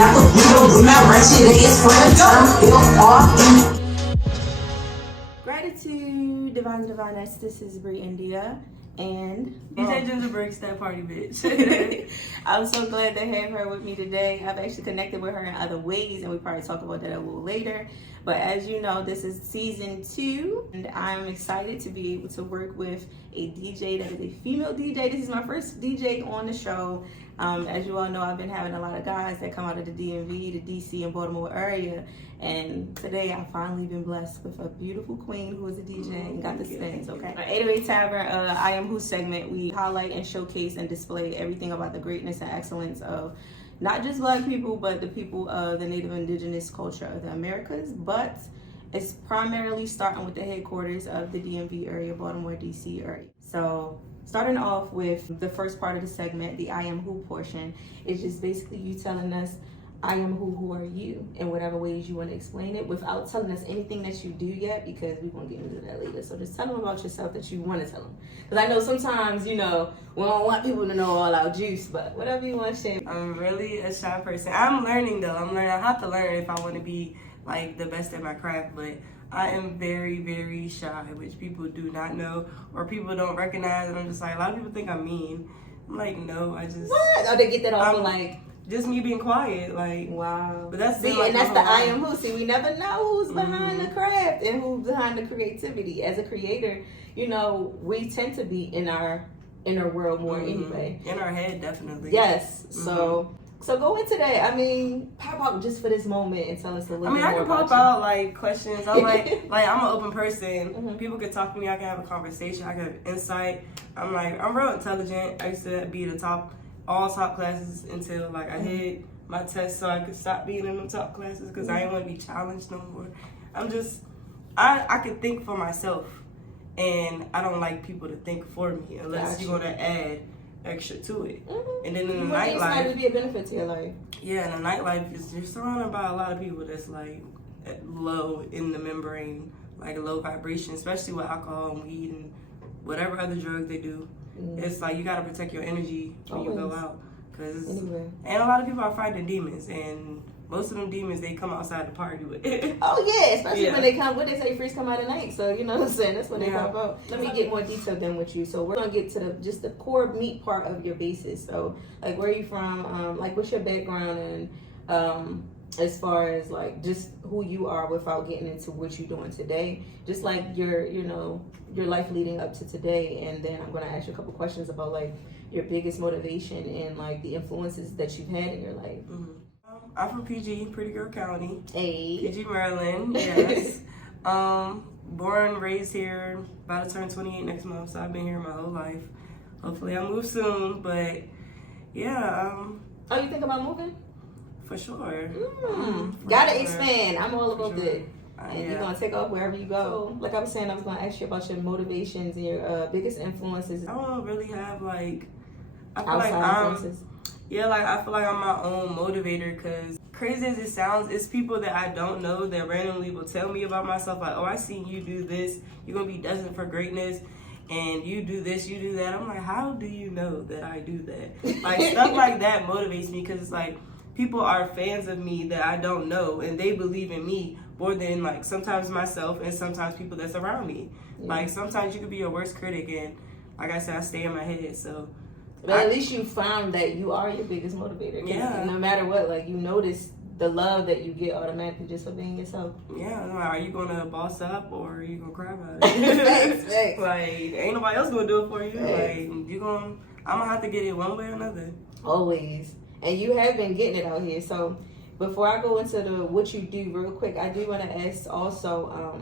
never be no not wretched ass for the time. Gratitude, Divine. This is Brie India and DJ Ginger Briks, that party bitch. I'm so glad to have her with me today. I've actually connected with her in other ways, and we probably talk about that a little later. But as you know, this is season 2, and I'm excited to be able to work with a DJ that is a female DJ. This is my first DJ on the show. As you all know, I've been having a lot of guys that come out of the DMV, the DC, and Baltimore area. And today I've finally been blessed with a beautiful queen who is a DJ and got the spins, okay? Our 808 Tavern, I Am Who segment, we highlight and showcase and display everything about the greatness and excellence of not just Black people, but the people of the Native Indigenous culture of the Americas. But it's primarily starting with the headquarters of the DMV area, Baltimore, DC area. So starting off with the first part of the segment, the I Am Who portion, is just basically you telling us, I am who are you, in whatever ways you want to explain it, without telling us anything that you do yet, because we're going to get into that later. So just tell them about yourself that you want to tell them. Because I know sometimes, you know, we don't want people to know all our juice, but whatever you want to share. I'm really a shy person. I'm learning though. I have to learn if I want to be like the best at my craft, but I am very, very shy, which people do not know or people don't recognize. And I'm just like, a lot of people think I'm mean. I'm like, no, I just... What? Oh, they get that off of like... Just me being quiet, like, wow. But that's see, and that's the I am who. See, we never know who's behind the craft and who's behind the creativity. As a creator, you know, we tend to be in our inner world more anyway. In our head, definitely. Yes. So go into that. I mean, pop out just for this moment and tell us a little bit more. I can pop out like questions. I'm like I'm an open person. People can talk to me. I can have a conversation. I can have insight. I'm real intelligent. I used to be the top classes until like I hit my test so I could stop being in the top classes because I didn't want to be challenged no more. I could think for myself, and I don't like people to think for me unless you're gonna add extra to it. And then in the nightlife, to be a benefit to your life. Yeah, in the nightlife, you're surrounded by a lot of people that's like low in the membrane, like low vibration, especially with alcohol and weed and whatever other drugs they do. It's like you gotta protect your energy when you go out, and a lot of people are fighting demons, and most of them demons they come outside the party with. Oh yeah, especially when they come. What they say, freaks come out at night. So you know what I'm saying. That's when they pop out. Let me get more detailed then with you. So we're gonna get to just the core meat part of your basis. So like, where are you from? Like, what's your background and as far as like just who you are without getting into what you're doing today, just like your life leading up to today. And then I'm going to ask you a couple questions about like your biggest motivation and like the influences that you've had in your life. I'm from PG, Pretty Girl County. Hey. PG, Maryland, yes. Born, raised here, about to turn 28 next month, so I've been here my whole life. Hopefully I move soon, but yeah. Oh, you think about moving? For sure. Gotta expand. I'm all about that. And you're going to take off wherever you go. So, like I was saying, I was going to ask you about your motivations and your biggest influences. I don't really have like... I feel outside influences. I feel like I'm my own motivator because crazy as it sounds, it's people that I don't know that randomly will tell me about myself. Like, oh, I seen you do this. You're going to be destined for greatness. And you do this, you do that. I'm like, how do you know that I do that? Like, stuff like that motivates me because it's like, people are fans of me that I don't know, and they believe in me more than like sometimes myself and sometimes people that's around me. Like sometimes you could be your worst critic, and like I said, I stay in my head. So, but at least you found that you are your biggest motivator. Yeah. No matter what, like you notice the love that you get automatically just for being yourself. Yeah. Are you gonna boss up or are you gonna cry about it? Thanks. Like ain't nobody else gonna do it for you. Like I'm gonna have to get it one way or another. Always. And you have been getting it out here. So before I go into what you do real quick, I do want to ask also,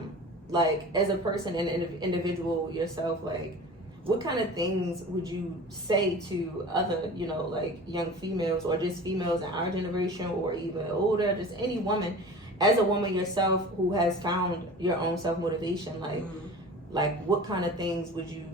like as a person and an individual yourself, like what kind of things would you say to other, you know, like young females or just females in our generation or even older, just any woman, as a woman yourself who has found your own self-motivation, like what kind of things would you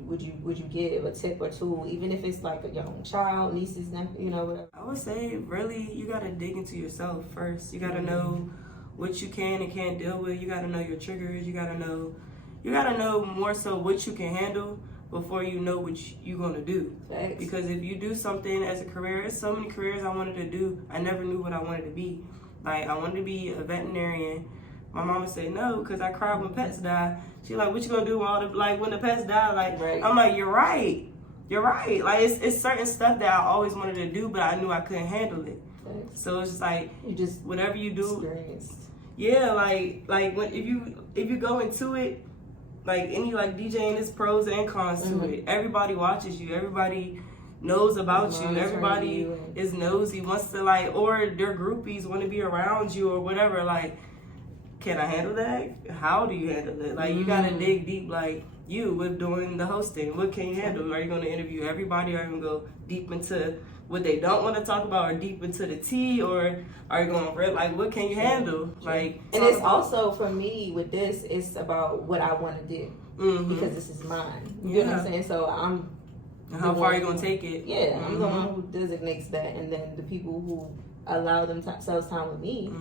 give a tip or two, even if it's like a young child, nieces, you know, whatever? I would say really you gotta dig into yourself first. You gotta know what you can and can't deal with. You gotta know your triggers. You gotta know more so what you can handle before you know what you're gonna do. Thanks. Because if you do something as a career, there's so many careers I wanted to do. I never knew what I wanted to be. Like, I wanted to be a veterinarian. My mama said no, because I cried when pets die. She like, what you gonna do when the pets die? Like, right. I'm like, you're right. Like, it's certain stuff that I always wanted to do, but I knew I couldn't handle it. Thanks. So it's just like, you just whatever you do, experienced. yeah, like when if you go into it, like any like DJing, there's pros and cons to it. Everybody watches you. Everybody knows about you. Everybody is nosy, wants to like, or their groupies want to be around you or whatever. Like, can I handle that? How do you handle it? Like, you gotta dig deep. Like, you with doing the hosting, what can you handle? Are you gonna interview everybody? Are you gonna go deep into what they don't want to talk about, or deep into the tea, or are you going to like, what can you handle? Like, and it's also for me with this, it's about what I want to do because this is mine. You know what I'm saying? So I'm. How far are you gonna take it? Yeah, I'm the one who designates that, and then the people who allow themselves time with me,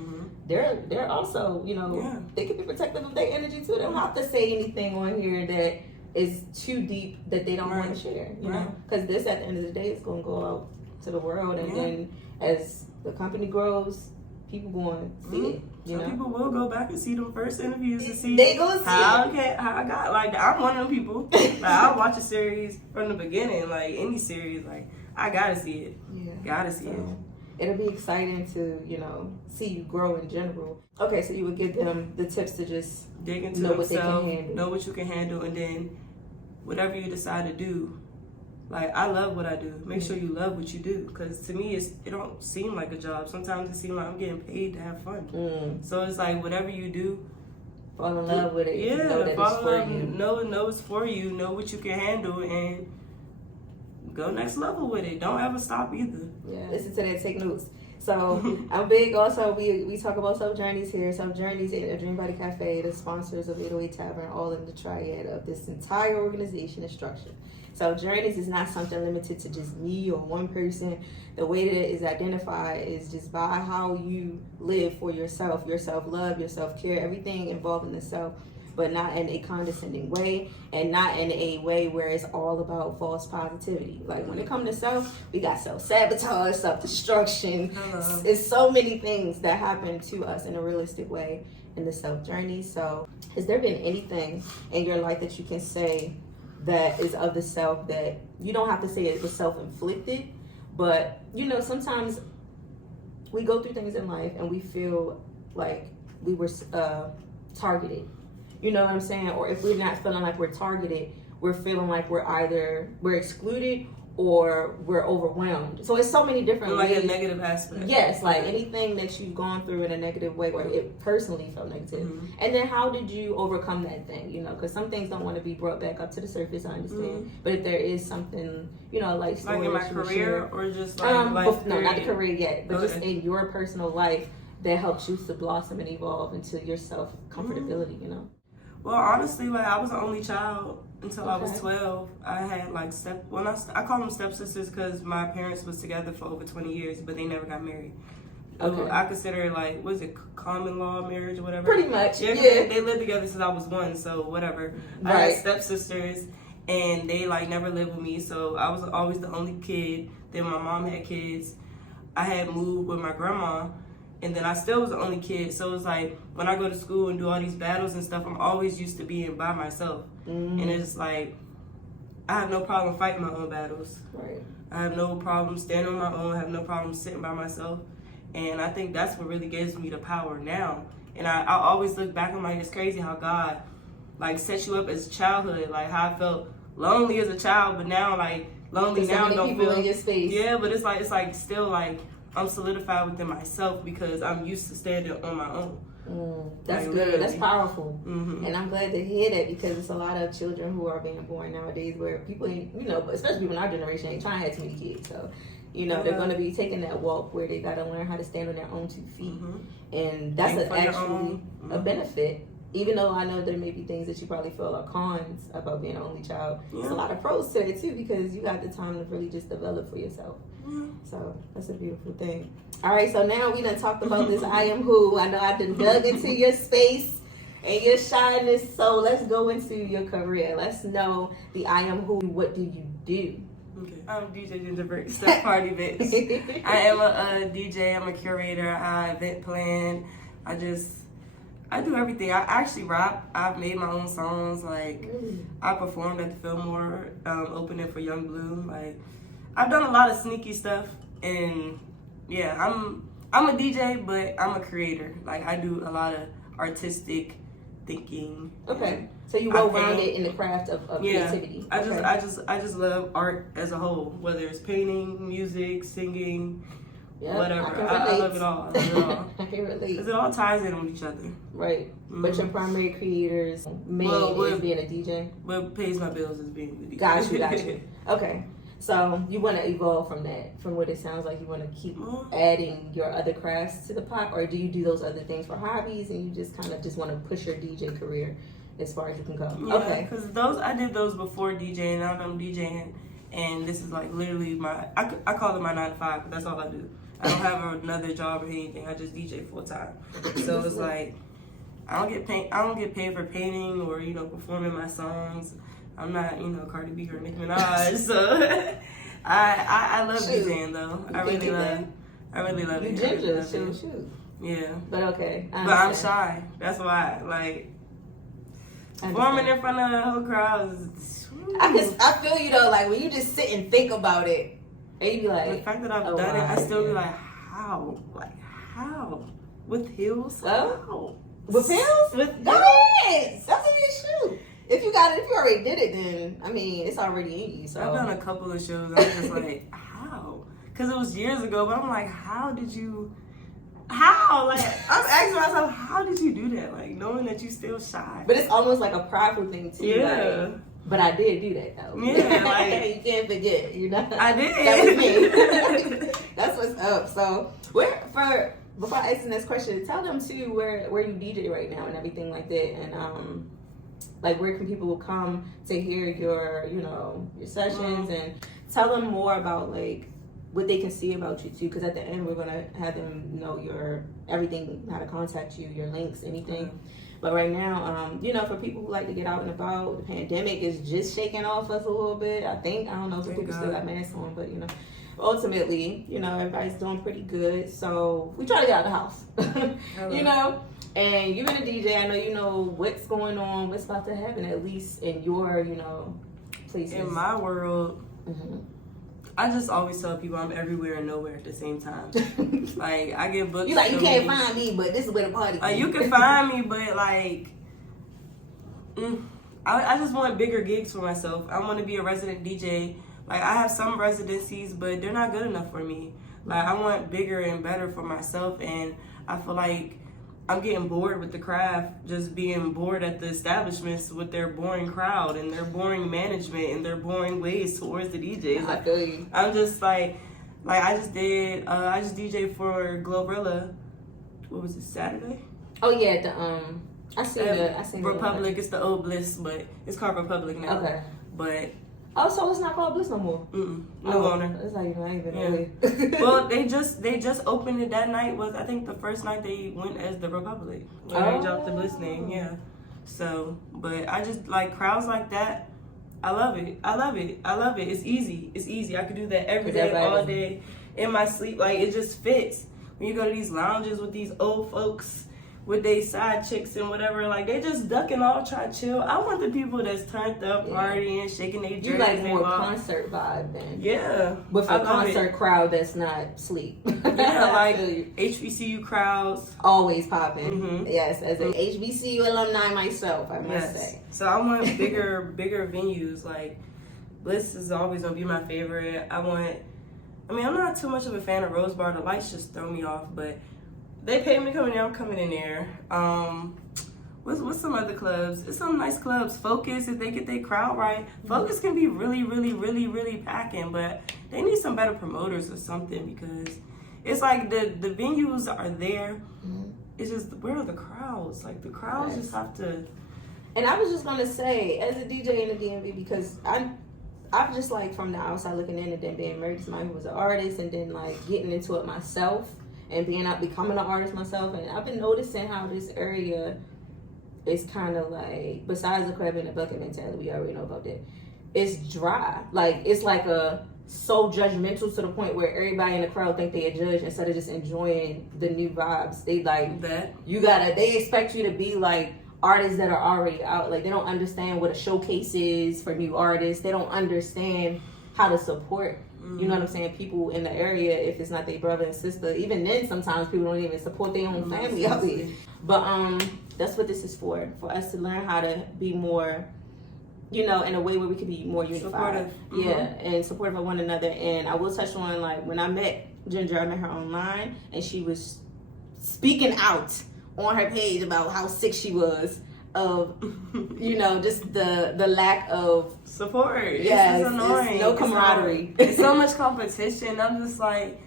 they're also, you know, they can be protective of their energy too. They don't have to say anything on here that is too deep that they don't want to share. You know, because this at the end of the day is gonna go out to the world, and then as the company grows, people going to see it. You know, people will go back and see them first interviews to see they gonna see how I got. Like, I'm one of them people. Like, I'll watch a series from the beginning, like any series. Like, I gotta see it. Yeah, gotta see it. It'll be exciting to, you know, see you grow in general. Okay, so you would give them the tips to just dig into know themselves, what they can handle. Know what you can handle, and then whatever you decide to do. Like, I love what I do. Make sure you love what you do, because to me, it don't seem like a job. Sometimes it seems like I'm getting paid to have fun. So it's like, whatever you do, fall in love with it. Yeah, know that fall it's in for love. you. Know it's for you. Know what you can handle, and go next level with it. Don't ever stop either. Yeah, listen to that. Take notes. So I'm big. Also, we talk about Self Journeys here. Self Journeys and a Dream Body Cafe, the sponsors of 808 Tavern, all in the triad of this entire organization and structure. So Journeys is not something limited to just me or one person. The way that it is identified is just by how you live for yourself, your self-love, your self-care, everything involved in the self, but not in a condescending way and not in a way where it's all about false positivity. Like, when it comes to self, we got self-sabotage, self-destruction. It's so many things that happen to us in a realistic way in the self-journey. So has there been anything in your life that you can say that is of the self that you don't have to say it was self-inflicted, but, you know, sometimes we go through things in life and we feel like we were targeted. You know what I'm saying? Or if we're not feeling like we're targeted, we're feeling like we're excluded or we're overwhelmed. So it's so many different ways. Like a negative aspect. Yes, like anything that you've gone through in a negative way or it personally felt negative. And then how did you overcome that thing? You know, because some things don't want to be brought back up to the surface, I understand. But if there is something, you know, like story in my that you career share, or just like no, not the career yet, but just in your personal life that helps you to blossom and evolve into your self comfortability, you know? Well, honestly, like, I was the only child until I was 12. I had like I call them stepsisters because my parents was together for over 20 years, but they never got married. I consider it like, was it common law marriage or whatever? Pretty much, yeah. They lived together since I was 1, so whatever. Right. I had stepsisters, and they like never lived with me, so I was always the only kid. Then my mom had kids. I had moved with my grandma, and then I still was the only kid. So it was like, when I go to school and do all these battles and stuff, I'm always used to being by myself. And it's like, I have no problem fighting my own battles. Right. I have no problem standing on my own. I have no problem sitting by myself. And I think that's what really gives me the power now. And I always look back and I'm like, it's crazy how God like set you up as childhood. Like, how I felt lonely as a child, but now like lonely now don't feel in your space. Yeah, but it's like still like I'm solidified within myself because I'm used to standing on my own. That's like, good. literally. That's powerful. And I'm glad to hear that because it's a lot of children who are being born nowadays where people, you know, especially people in our generation ain't trying to have too many kids. So, you know, they're going to be taking that walk where they got to learn how to stand on their own 2 feet. And that's actually a benefit. Even though I know there may be things that you probably feel are cons about being an only child, there's a lot of pros to it too because you got the time to really just develop for yourself. So that's a beautiful thing. All right, so now we done talked about this I am who. I know I done dug into your space and your shyness. So let's go into your career. Let's know the I am who. What do you do? Okay, I'm DJ Ginger Briks S2 party bitch. I am a DJ. I'm a curator. I event plan. I do everything. I actually rap. I've made my own songs. Like I performed at the Fillmore, opening for Young Blue. Like I've done a lot of sneaky stuff, and yeah, I'm a DJ, but I'm a creator. Like I do a lot of artistic thinking. Okay, so you well-rounded in the craft of creativity. I just love art as a whole, whether it's painting, music, singing, whatever. I love it all. I can relate. Because it all ties in with each other. Right. Mm-hmm. But your primary creators main is being a DJ? What pays my bills is being a DJ. Got you. Okay. So you want to evolve from that, from what it sounds like. You want to keep adding your other crafts to the pot, or do you do those other things for hobbies and you just kind of just want to push your DJ career as far as you can go? Yeah, okay. Because I did those before DJing. Now I'm DJing, and this is like literally I call it my 9 to 5. But that's all I do. I don't have another job or anything. I just DJ full time. So it's like I don't get paid for painting or performing my songs. I'm not, Cardi B or Nicki Minaj, so I love DJing though. I really love it. You ginger, shoot. Yeah. But okay. But I'm shy. That's why, like, performing in front of the whole crowd is. I feel you though. Like when you just sit and think about it, and you be like, the fact that I've done it, I still be like, how? Like how? With heels? Oh. With heels? Go ahead. That's an issue. If you already did it, then I mean it's already in you. So I've done a couple of shows. I'm just like, how? Because it was years ago, but I'm like, how did you? How? Like I'm asking myself, how did you do that? Like knowing that you still shy. But it's almost like a prideful thing too. Yeah. Like, but I did do that though. Yeah, like you can't forget. I did. That was me. That's what's up. So before I ask the next question, tell them too where you DJ right now and everything like that, and like where can people come to hear your your sessions, and tell them more about like what they can see about you too, because at the end we're gonna have them know your everything, how to contact you, your links, anything. But right now, for people who like to get out and about, the pandemic is just shaking off us a little bit. I don't know, some people still got masks on, but ultimately, everybody's doing pretty good. So we try to get out of the house, And you've been a DJ. I know you know what's going on, what's about to happen, at least in your, places. In my world, I just always tell people I'm everywhere and nowhere at the same time. Like I get booked. You can't find me, but this is where the party. Like you can find me, but like, I just want bigger gigs for myself. I want to be a resident DJ. Like I have some residencies, but they're not good enough for me. Like I want bigger and better for myself, and I feel like I'm getting bored with the craft, just being bored at the establishments with their boring crowd and their boring management and their boring ways towards the DJs. I feel you. I'm just like I just DJed for Glorilla. What was it, Saturday? Oh yeah, I seen Republic. It's the old Bliss, but it's called Republic now. Okay. But so it's not called Bliss no more. No owner. It's like I ain't been Well, they just opened it that night. Was I think the first night they went as the Republic when they dropped the Bliss name. Yeah. So, but I just like crowds like that. I love it. It's easy. I could do that every day, all day, in my sleep. Like it just fits. When you go to these lounges with these old folks, with they side chicks and whatever, like they just ducking off, try to chill. I want the people that's turned up, partying, shaking their jerseys. You like more concert vibe then? Yeah, with a concert crowd that's not sleep. Yeah, like HBCU crowds always popping. Yes, as an HBCU alumni myself, I must say. So I want bigger venues. Like Bliss is always gonna be my favorite. I'm not too much of a fan of Rose Bar. The lights just throw me off, but they pay me to come in there. I'm coming in there. What's some other clubs? It's some nice clubs. Focus, if they get their crowd right. Focus can be really, really, really, really packing, but they need some better promoters or something, because it's like the venues are there. It's just, where are the crowds? Like the crowds just have to. And I was just gonna say, as a DJ in the DMV, because I'm just like from the outside looking in, and then being married to somebody who was an artist, and then like getting into it myself. And becoming an artist myself, and I've been noticing how this area it's kind of like, besides the crab in the bucket mentality, we already know about that. It's dry. Like, it's like so judgmental to the point where everybody in the crowd think they a judge instead of just enjoying the new vibes. They like, they expect you to be like artists that are already out. Like, they don't understand what a showcase is for new artists. They don't understand how to support, you know what I'm saying, people in the area if it's not their brother and sister. Even then, sometimes people don't even support their own family out there. But that's what this is for us to learn how to be more, you know, in a way where we could be more unified. Yeah, and supportive of one another. And I will touch on, like, when I met Ginger, I met her online, and she was speaking out on her page about how sick she was of, you know, just the lack of support. Yeah, it's annoying. No camaraderie. It's so much competition. I'm just like,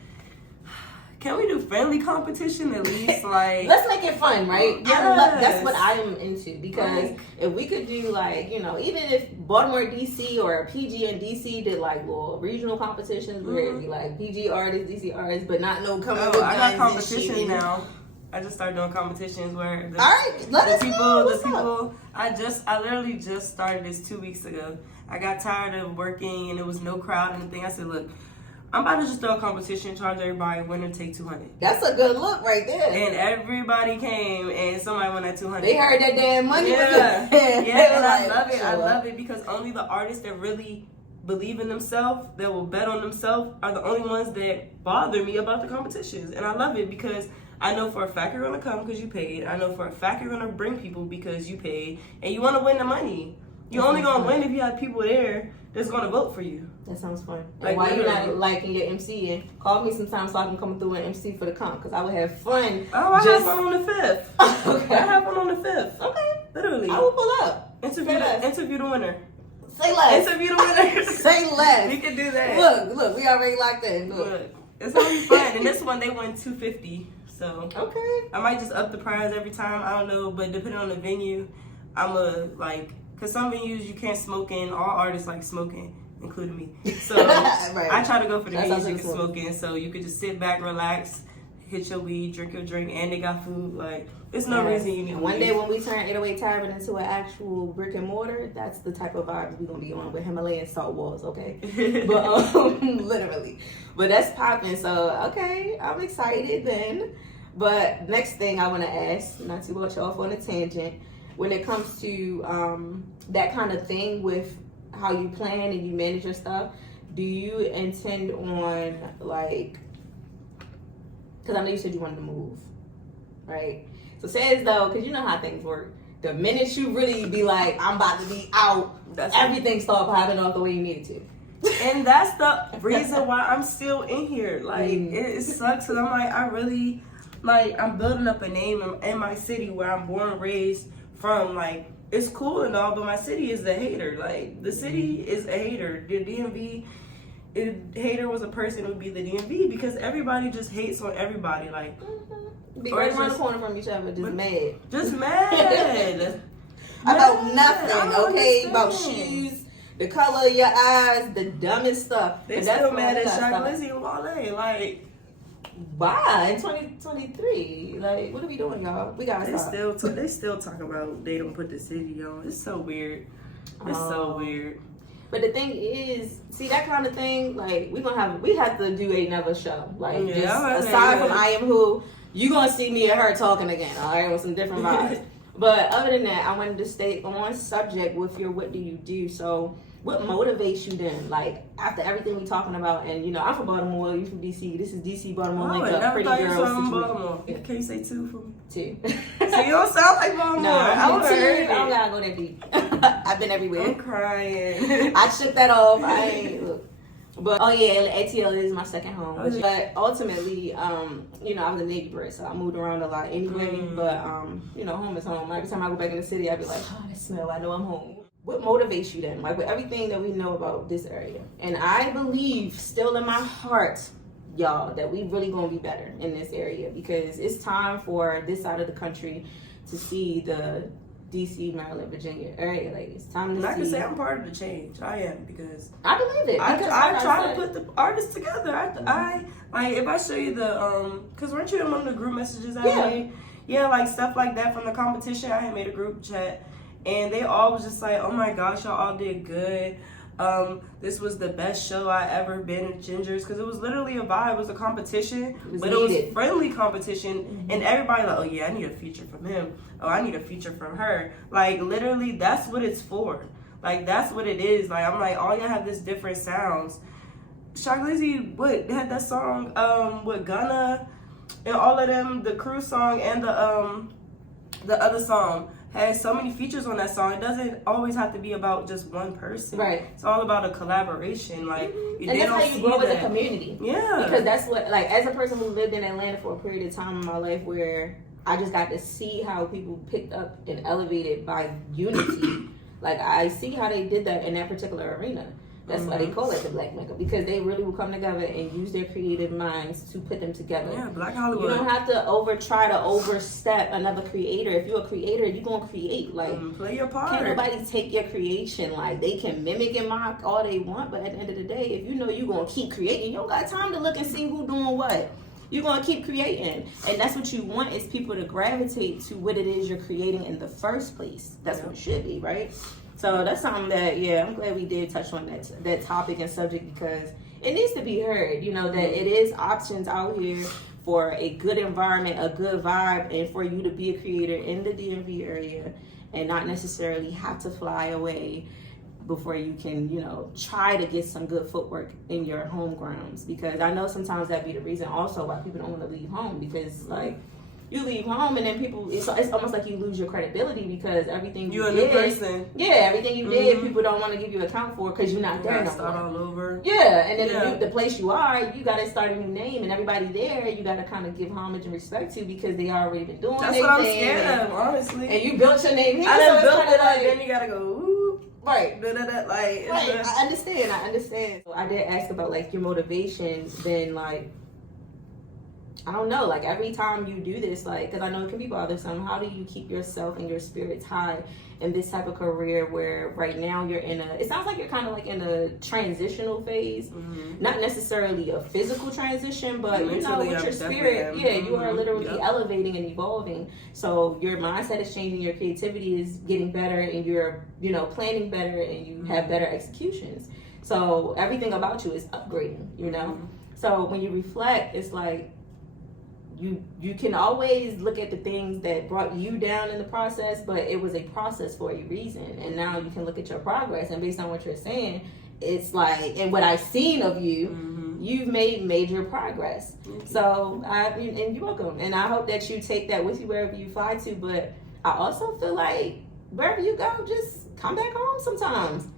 can we do friendly competition at least? Like, let's make it fun, right? Yes. That's what I am into, because if we could do, like, you know, even if Baltimore, DC, or PG and DC did like little regional competitions where it'd be like PG artists, DC artists, but not no coming with I got guns competition now. I just started doing competitions where the people. I literally just started this 2 weeks ago. I got tired of working and there was no crowd and anything. I said, look, I'm about to just throw a competition, charge everybody, winner take 200. That's a good look right there. And everybody came and somebody won that 200. They heard that damn money. Yeah, yeah, and like, I love it. I love it because only the artists that really believe in themselves, that will bet on themselves, are the only ones that bother me about the competitions. And I love it because I know for a fact you're gonna come because you paid. I know for a fact you're gonna bring people because you paid, and you want to win the money. You're only gonna win if you have people there that's gonna vote for you. That sounds fun. Like, and why you not liking your MC? And call me sometime so I can come through and MC for the comp, because I would have fun. Oh, I have one on the 5th. Okay. I have one on the 5th. Okay. Literally. I will pull up. Interview the winner. Say less. Interview the winner. Say less. We can do that. Look, we already locked in. Look. It's gonna be fun. And this one they won $250. So okay. I might just up the prize every time. I don't know, but depending on the venue, cause some venues you can't smoke in. All artists like smoking, including me. So right. I try to go for the venues you can smoke in, so you could just sit back, relax, hit your weed, drink your drink, and they got food. Like, there's no reason you need. One day when we turn 808 Tavern into an actual brick and mortar, that's the type of vibes we're gonna be on with Himalayan salt walls, okay? But literally, but that's popping. So okay, I'm excited then. But next thing I want to ask, not to go off on a tangent, when it comes to that kind of thing with how you plan and you manage your stuff, do you intend on, like, because I know you said you wanted to move, right? So say as though, because you know how things work, the minute you really be like, I'm about to be out, everything start popping off the way you need it to. And that's the reason why I'm still in here. Like, it sucks, because I'm like, I'm building up a name in my city where I'm born and raised from. Like, it's cool and all, but my city is a hater. Like, the city is a hater. The DMV, if hater was a person, it would be the DMV, because everybody just hates on everybody. Like, be right around the corner from each other, just mad. Just mad. About nothing, okay? About shoes, the color of your eyes, the dumbest stuff. They still mad at Shaq, Lizzie, and Wale. Like, why in 2023? Like, what are we doing, y'all? We gotta stop. They still talk about they don't put the city on. It's so weird. It's so weird. But the thing is, see, that kind of thing, like, we have to do another show. Like, aside from I Am Who, you gonna see me and her talking again, all right, with some different vibes. But other than that, I wanted to stay on subject with your what do you do. So what motivates you then? Like, after everything we talking about, and you know, I'm from Baltimore, you from DC. This is DC Baltimore link up, pretty girls situation. Baltimore. Can you say 2 for me? 2. So you don't sound like Baltimore. No, I don't gotta go that deep. I've been everywhere. I'm crying. I shook that off. I ain't look. But oh yeah, ATL is my second home. Okay. But ultimately, you know, I was a Navy brat, so I moved around a lot anyway. But you know, home is home. Every time I go back in the city, I be like, oh, that smell. I know I'm home. What motivates you then? Like, with everything that we know about this area, and I believe still in my heart, y'all, that we really gonna be better in this area, because it's time for this side of the country to see the DC, Maryland, Virginia area. Like, it's time to see. I can say I'm part of the change. I am, because I believe it. I try to put the artists together. I like, if I show you the cause weren't you in one of the group messages I made? yeah, like stuff like that from the competition. I had made a group chat, and they all was just like, oh my gosh, y'all all did good. This was the best show I ever been at Ginger's, because it was literally a vibe. It was a competition, but it was friendly competition, and everybody like, oh yeah, I need a feature from him. Oh, I need a feature from her. Like literally, that's what it's for. Like that's what it is. Like I'm like, all y'all have this different sounds. Shaglizzy, what had that song with Gunna and all of them, the crew song and the other song has so many features on that song. It doesn't always have to be about just one person. Right. It's all about a collaboration. Like, and that's how you grow as a community. Yeah. Because that's what, like, as a person who lived in Atlanta for a period of time in my life where I just got to see how people picked up and elevated by unity. Like, I see how they did that in that particular arena. That's why they call it the Black Mecca, because they really will come together and use their creative minds to put them together. Yeah, Black Hollywood. You don't have to try to overstep another creator. If you're a creator, you're gonna create. Like, play your part. Can't nobody take your creation. Like, they can mimic and mock all they want, but at the end of the day, if you know you're gonna keep creating, you don't got time to look and see who doing what. You're gonna keep creating, and that's what you want, is people to gravitate to what it is you're creating in the first place. That's what it should be, right? So that's something that, yeah, I'm glad we did touch on that topic and subject, because it needs to be heard, you know, that it is options out here for a good environment, a good vibe, and for you to be a creator in the DMV area and not necessarily have to fly away before you can, you know, try to get some good footwork in your home grounds. Because I know sometimes that be the reason also why people don't want to leave home, because, like, you leave home and then people, it's almost like you lose your credibility, because everything you did, a new person. Yeah, everything you did, people don't want to give you account for because you're not there no more. Start all over. Yeah, and then the place you are, you got to start a new name, and everybody there, you got to kind of give homage and respect to, because they already been doing That's what I'm scared of, honestly. And you built your name here, I done so built it up, like, then you gotta go, ooh. Right. Like, right. I understand. So I did ask about, like, your motivations, then, like, I don't know, like, every time you do this, like, because I know it can be bothersome, how do you keep yourself and your spirits high in this type of career where right now you're it sounds like you're kind of like in a transitional phase, not necessarily a physical transition, but you know, with your spirit, you are literally elevating and evolving. So your mindset is changing, your creativity is getting better, and you're, you know, planning better, and you have better executions. So everything about you is upgrading, you know? So when you reflect, it's like, you can always look at the things that brought you down in the process, but it was a process for a reason. And now you can look at your progress, and based on what you're saying, it's like, and what I've seen of you, you've made major progress. So and you're welcome. And I hope that you take that with you wherever you fly to. But I also feel like wherever you go, just come back home sometimes.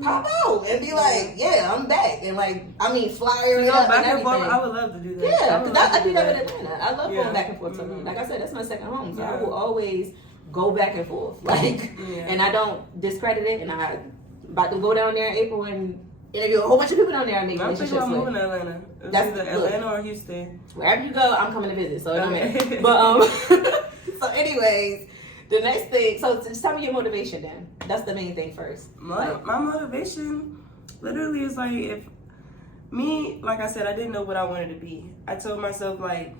Pop out and be like, yeah, I'm back, and like, I mean, flyer it up back and and forth. everything. I would love to do that. Yeah, because I do that in Atlanta. I love going back and forth to Like I said, that's my second home, so I will always go back and forth. Like, and I don't discredit it. And I'm about to go down there in April and interview a whole bunch of people down there. I make relationships with. I'm thinking about moving to Atlanta. That's either Atlanta or Houston. Wherever you go, I'm coming to visit. So it don't matter. But so anyways. The next thing, so just tell me your motivation then. That's the main thing first. My motivation literally is like, if me, like I said, I didn't know what I wanted to be. I told myself, like,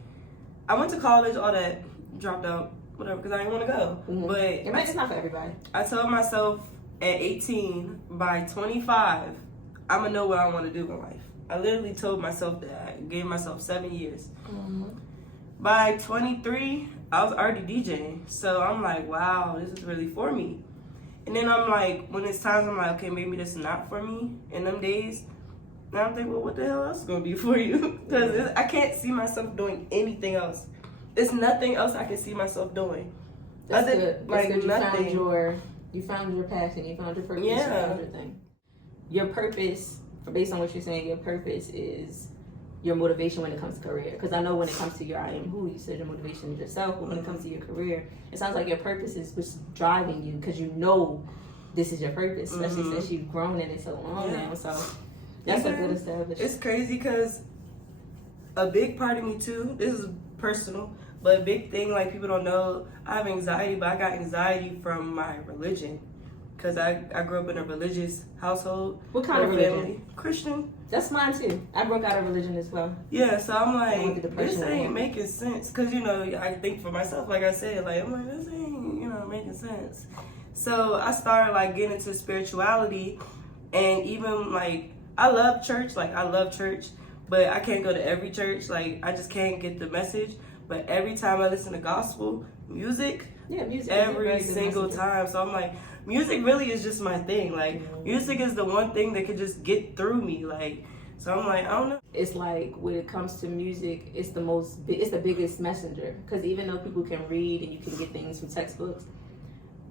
I went to college, all that, dropped out, whatever, because I didn't want to go. But it's not for everybody. I told myself at 18, by 25, I'm going to know what I want to do in life. I literally told myself that. I gave myself 7 years. By 23, I was already DJing. So I'm like, wow, this is really for me. And then I'm like, when it's times I'm like, okay, maybe this is not for me in them days. Now I'm thinking, well, what the hell else is going to be for you? Because I can't see myself doing anything else. There's nothing else I can see myself doing. That's good. Like, good. You found your passion. You found your purpose. You found your thing. Your purpose, based on what you're saying, your purpose is your motivation when it comes to career. Because I know when it comes to your I am who, you said your motivation is yourself, but when it comes to your career, it sounds like your purpose is what's driving you, because you know this is your purpose, especially since you've grown in it so long now. So that's a good establishment. It's crazy because a big part of me too, this is personal, but a big thing, like, people don't know, I have anxiety, but I got anxiety from my religion. because I grew up in a religious household. What kind of religion? Family. Christian. That's mine too. I broke out of religion as well. Yeah, so I'm went like, through this depression. ain't making sense. Because, you know, I think for myself, like I said, like, I'm like, this ain't, you know, making sense. So I started, like, getting into spirituality. And even, like, I love church. Like, I love church. But I can't go to every church. Like, I just can't get the message. But every time I listen to gospel music, every single time. So I'm like, music really is just my thing. Like, music is the one thing that could just get through me. Like, so I'm like, I don't know. It's like when it comes to music, it's the biggest messenger. Because even though people can read and you can get things from textbooks,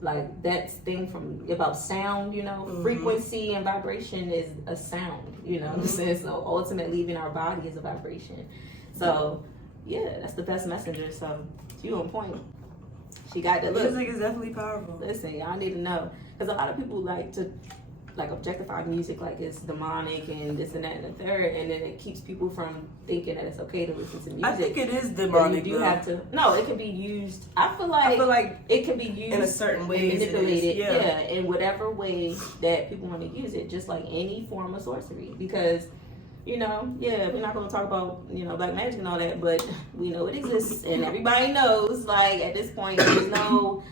like that thing about sound, you know, frequency and vibration is a sound, you know. So ultimately, even our body is a vibration. So yeah, that's the best messenger. So you on point. She got the look. Music is definitely powerful. Listen, y'all need to know, because a lot of people like to objectify music like it's demonic and this and that and the third, and then it keeps people from thinking that it's okay to listen to music. I think it is demonic. You have to. No, it can be used. I feel like it can be used in a certain way, manipulated. Yeah, in whatever way that people want to use it, just like any form of sorcery. Because, you know, we're not going to talk about, you know, black magic and all that, but we know it exists, and everybody knows. Like at this point, there's no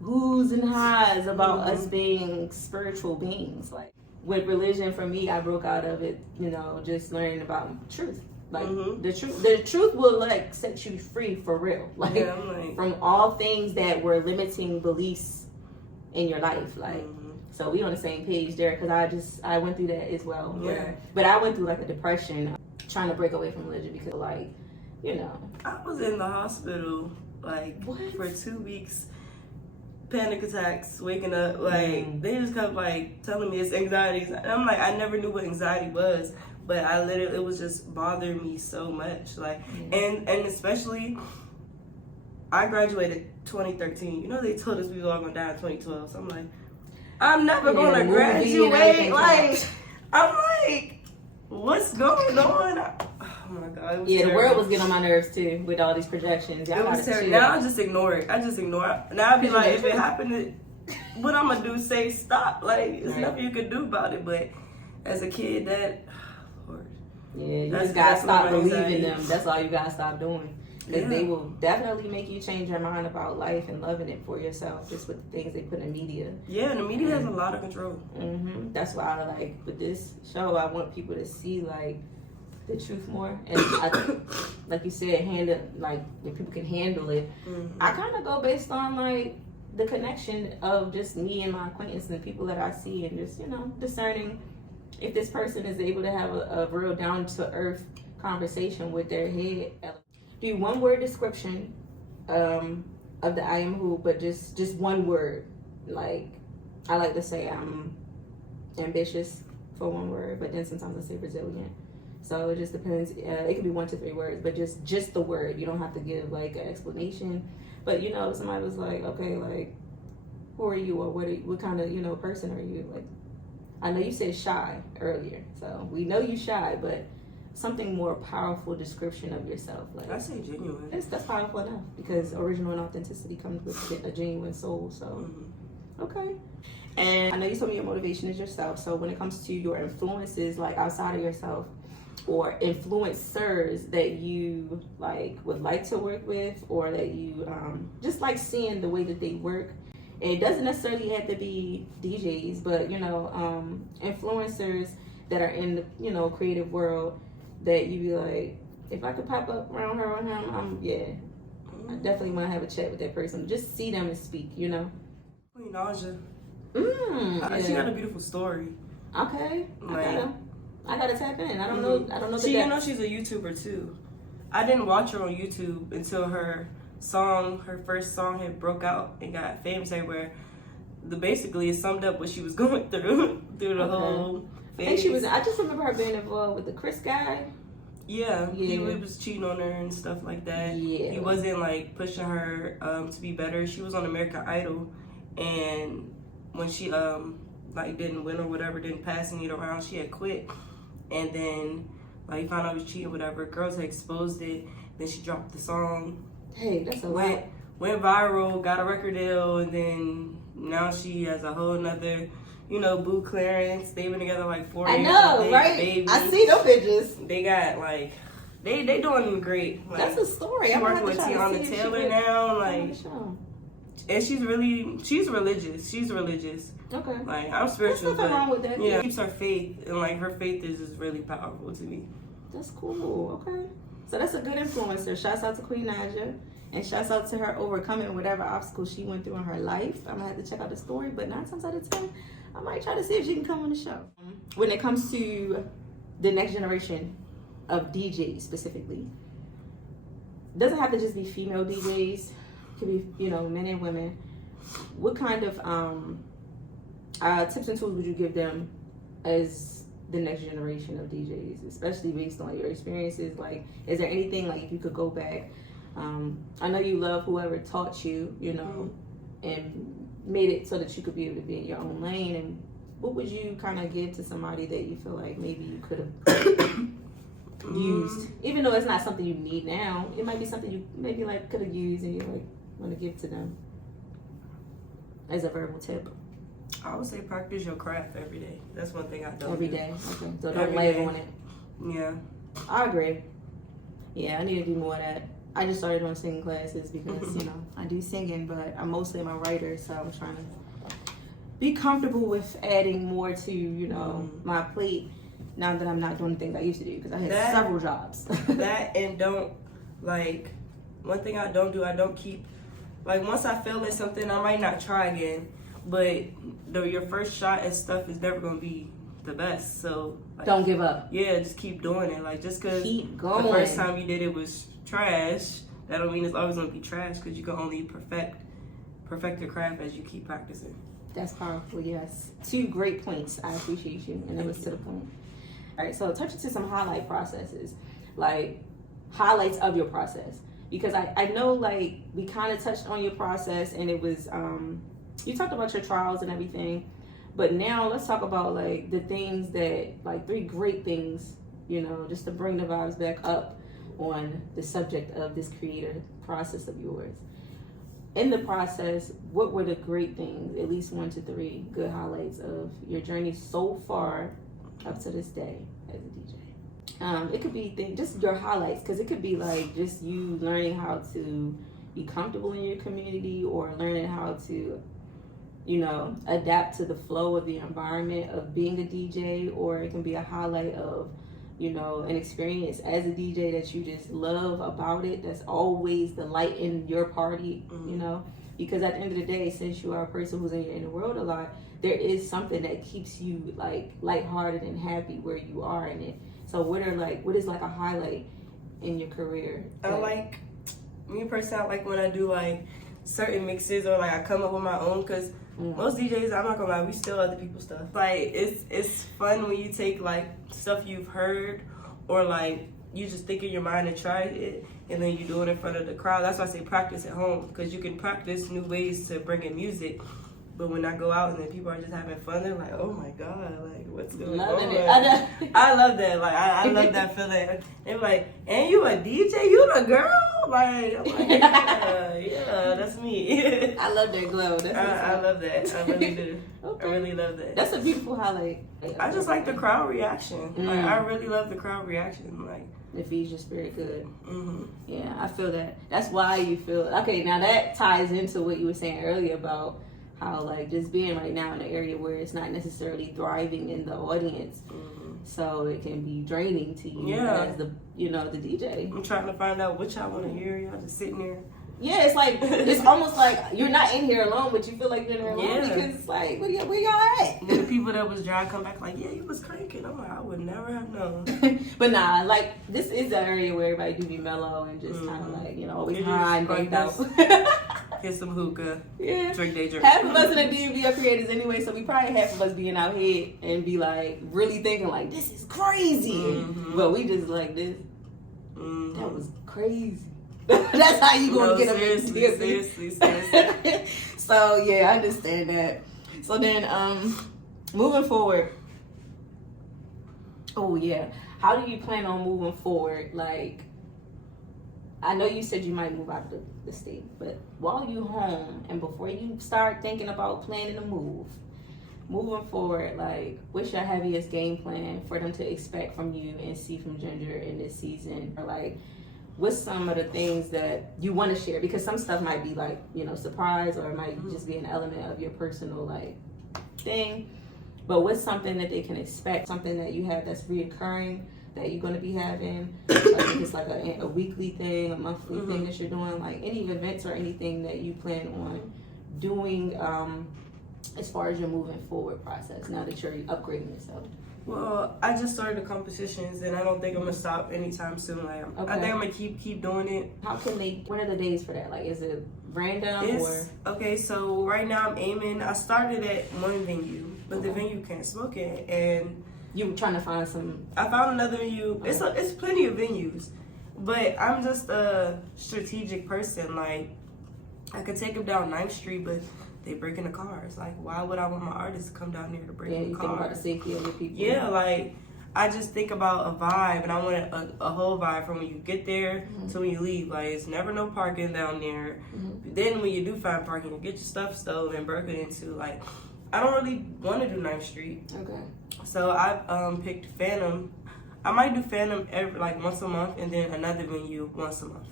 who's and highs about us being spiritual beings. Like with religion, for me, I broke out of it, you know, just learning about truth. Like the truth will like set you free for real. Like, from all things that were limiting beliefs in your life. Like so we on the same page there, because I went through that as well. But I went through like a depression trying to break away from religion, because like, you know, I was in the hospital like for 2 weeks. Panic attacks, waking up, like they just kept like telling me it's anxiety, and I'm like, I never knew what anxiety was, but it was just bothering me so much, like and especially I graduated 2013. You know, they told us we was all gonna die in 2012, so I'm like, I'm never gonna graduate. Like, I'm like, what's going on? Oh my God. The world was getting on my nerves too with all these projections. It was terrible. Now I just ignore it. Now I be like, if it happened, what I'm gonna do? Say stop. Like, there's nothing you can do about it. But as a kid, Lord. Yeah, you just gotta stop believing them. That's all you gotta stop doing. Because they will definitely make you change your mind about life and loving it for yourself, just with the things they put in media. Yeah, and the media has a lot of control. That's why I like, with this show, I want people to see like the truth more, and I, like you said, like if people can handle it. I kind of go based on like the connection of just me and my acquaintance and the people that I see, and just, you know, discerning if this person is able to have a real down to earth conversation with their head. Do one word description of the I am who, but just one word. Like I like to say I'm ambitious for one word, but then sometimes I say resilient. So it just depends. It could be 1 to 3 words, but just the word. You don't have to give like an explanation. But, you know, if somebody was like, okay, like, who are you, or what kind of, you know, person are you? Like, I know you said shy earlier, so we know you shy, but something more powerful description of yourself. Like, I say genuine. That's powerful enough, because original and authenticity comes with a genuine soul. So, okay. And I know you told me your motivation is yourself. So when it comes to your influences, like outside of yourself, or influencers that you like would like to work with, or that you just like seeing the way that they work. And it doesn't necessarily have to be DJs, but, you know, influencers that are in the, you know, creative world, that you be like, if I could pop up around her or him, I definitely want to have a chat with that person. Just see them and speak, you know. Queen Naja. She got a beautiful story. Okay, I gotta tap in. I don't know. You know, she's a YouTuber too. I didn't watch her on YouTube until her first song had broke out and got famous everywhere. Basically it summed up what she was going through the whole phase. I think I just remember her being involved with the Chris guy. Yeah. He was cheating on her and stuff like that. Yeah. He wasn't like pushing her to be better. She was on American Idol, and when she like didn't win or whatever, didn't pass any around, she had quit. And then like found out he was cheating, whatever. Girls had exposed it. Then she dropped the song. Hey, that's a lot. Went viral, got a record deal, and then now she has a whole nother, you know, boo clearance. They've been together like 4 I years. know, right? Baby. I see those pictures. They got like, they doing great. Like, That's a story. She's I'm working with Tiana Taylor now, like, and she's religious. She's religious. Okay. Like, I'm spiritual, There's nothing wrong with that. yeah, keeps her faith, and like her faith is just really powerful to me. That's cool. Okay. So that's a good influencer. Shouts out to Queen Naja. And shouts out to her overcoming whatever obstacles she went through in her life. I'm gonna have to check out the story, but 9 times out of 10, I might try to see if she can come on the show. When it comes to the next generation of DJs specifically, it doesn't have to just be female DJs. It could be, you know, men and women. What kind of tips and tools would you give them as the next generation of DJs, especially based on your experiences? Like, is there anything, like, if you could go back, I know you love whoever taught you, you know, and made it so that you could be able to be in your own lane, and what would you kind of give to somebody that you feel like maybe you could have used, even though it's not something you need now, it might be something you maybe like could have used and you like want to give to them as a verbal tip? I would say practice your craft every day. That's one thing I don't Every do. day. Okay. So don't Every lay day. on it. Yeah. I agree. Yeah, I need to do more of that. I just started on singing classes because, you know, I do singing, but I'm mostly a writer, so I'm trying to be comfortable with adding more to, you know, my plate now that I'm not doing the things I used to do, because I had several jobs. That, and don't, like, one thing I don't do, I don't keep, like, once I feel it's something, I might not try again, but your first shot and stuff is never going to be the best, so. Like, don't give up. Yeah, just keep doing it. Like, just because the first time you did it was trash, that don't mean it's always going to be trash, because you can only perfect your craft as you keep practicing. That's powerful, yes. 2 great points. I appreciate you, and it was to the point. All right, so touch into some highlight processes, like highlights of your process, because I know, like, we kind of touched on your process, and it was, you talked about your trials and everything, but now let's talk about, like, the things that, like, 3 great things, you know, just to bring the vibes back up on the subject of this creator process of yours. In the process, what were the great things, at least 1 to 3 good highlights of your journey so far up to this day as a DJ? It could be just your highlights, because it could be like just you learning how to be comfortable in your community, or learning how to, you know, adapt to the flow of the environment of being a DJ, or it can be a highlight of, you know, an experience as a DJ that you just love about it. That's always the light in your party, you know, because at the end of the day, since you are a person who's in the world a lot, there is something that keeps you, like, lighthearted and happy where you are in it. So what is like a highlight in your career? Me personally, I like when I do like certain mixes, or like I come up with my own, because most DJs, I'm not gonna lie, we steal other people's stuff. Like, it's fun when you take like stuff you've heard, or like you just think in your mind and try it, and then you do it in front of the crowd. That's why I say practice at home, because you can practice new ways to bring in music. But when I go out and then people are just having fun, they're like, oh my God, like, what's going on? I love that. Like, I love that feeling. They're like, and you a DJ? You the girl? Like, I'm like, yeah, that's me. I love that glow. I love that. I really do. Okay. I really love that. That's a beautiful highlight. I just like the crowd reaction. Like, I really love the crowd reaction. Like, it feeds your spirit good. Yeah, I feel that. That's why you feel, okay, now that ties into what you were saying earlier about how, like, just being right now in an area where it's not necessarily thriving in the audience, so it can be draining to you as the, you know, the DJ. I'm trying to find out what y'all want to hear. Y'all just sitting there. Yeah, it's like, it's almost like you're not in here alone, but you feel like you're in there alone, because it's like, where y'all at? The people that was dry come back like, yeah, you was cranking. I'm like, I would never have known. But nah, like, this is the area where everybody do be mellow and just kind of like, you know, always high and baked out. Get some hookah. Yeah. Drink day drink. Half of us in the DMV are creators anyway, so we probably half of us being out here and be like really thinking like, this is crazy. But we just like this. That was crazy. That's how you gonna get up in the seriously. So yeah, I understand that. So then moving forward. Oh yeah. How do you plan on moving forward? Like, I know you said you might move out of the state, but while you home and before you start thinking about planning a move, moving forward, like, what's your heaviest game plan for them to expect from you and see from Ginger in this season? Or like, what's some of the things that you want to share? Because some stuff might be like, you know, surprise, or it might just be an element of your personal like thing. But what's something that they can expect? Something that you have that's reoccurring that you're going to be having? Like if it's like a weekly thing, a monthly thing that you're doing, like any events or anything that you plan on doing as far as your moving forward process now that you're upgrading yourself? Well, I just started the competitions, and I don't think I'm gonna stop anytime soon. Like, I think I'm gonna keep doing it. How can they? What are the days for that? Like, is it random or? Okay, so right now I'm aiming. I started at one venue, but the venue can't smoke it, and you were trying to find some. I found another venue. It's plenty of venues, but I'm just a strategic person. Like, I could take them down 9th Street, but they break into cars. Like, why would I want my artists to come down here to break into cars? Think about the safety of the people. Yeah, like, I just think about a vibe, and I want a whole vibe from when you get there to when you leave. Like, it's never no parking down there. Then when you do find parking, you get your stuff stolen and broken into. Like, I don't really want to do 9th Street. Okay. So I picked Phantom. I might do Phantom once a month, and then another venue once a month.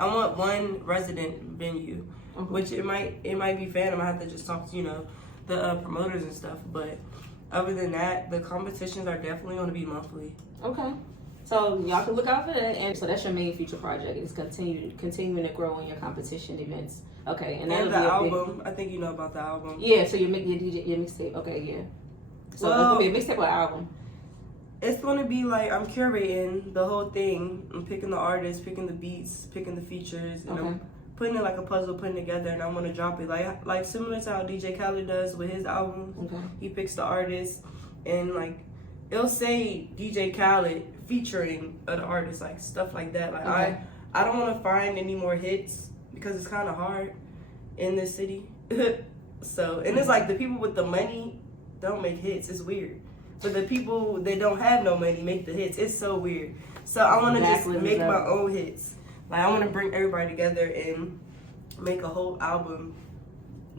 I want one resident venue. Which it might be Phantom. I have to just talk to the promoters and stuff. But other than that, the competitions are definitely going to be monthly. Okay, so y'all can look out for that. And so that's your main future project is continuing to grow in your competition events. Okay, and the album. I think you know about the album. Yeah, so your mixtape. Okay, yeah. So it's gonna be a mixtape or album. It's gonna be like I'm curating the whole thing. I'm picking the artists, picking the beats, picking the features, and I'm putting it like a puzzle, putting it together, and I'm gonna drop it like similar to how DJ Khaled does with his album. Okay. He picks the artist, and like it'll say DJ Khaled featuring other artists, like stuff like that. Like I don't want to find any more hits because it's kind of hard in this city. So and it's like the people with the money don't make hits. It's weird, but the people that don't have no money make the hits. It's so weird. So I want to just make my own hits. Like, I want to bring everybody together and make a whole album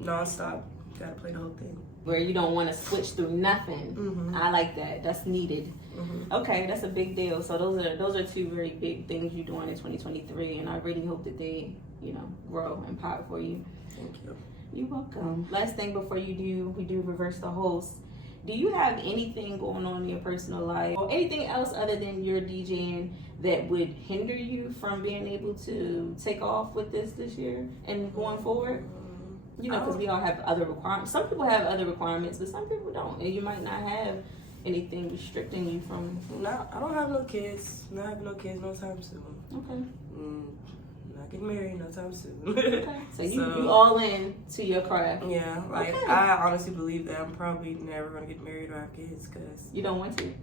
nonstop. Gotta play the whole thing. Where you don't want to switch through nothing. I like that. That's needed. Okay, that's a big deal. So those are two very big things you're doing in 2023, and I really hope that they, grow and pop for you. Thank you. You're welcome. Last thing before we do reverse the host. Do you have anything going on in your personal life or anything else other than your DJing that would hinder you from being able to take off with this year and going forward? Because we all have other requirements. Some people have other requirements, but some people don't. And you might not have anything restricting you from... No, I don't have no kids. Not having no kids no time soon. Okay. Not getting married no time soon. Okay. So you all in to your craft. Yeah, like I honestly believe that I'm probably never gonna get married or have kids because you don't want to.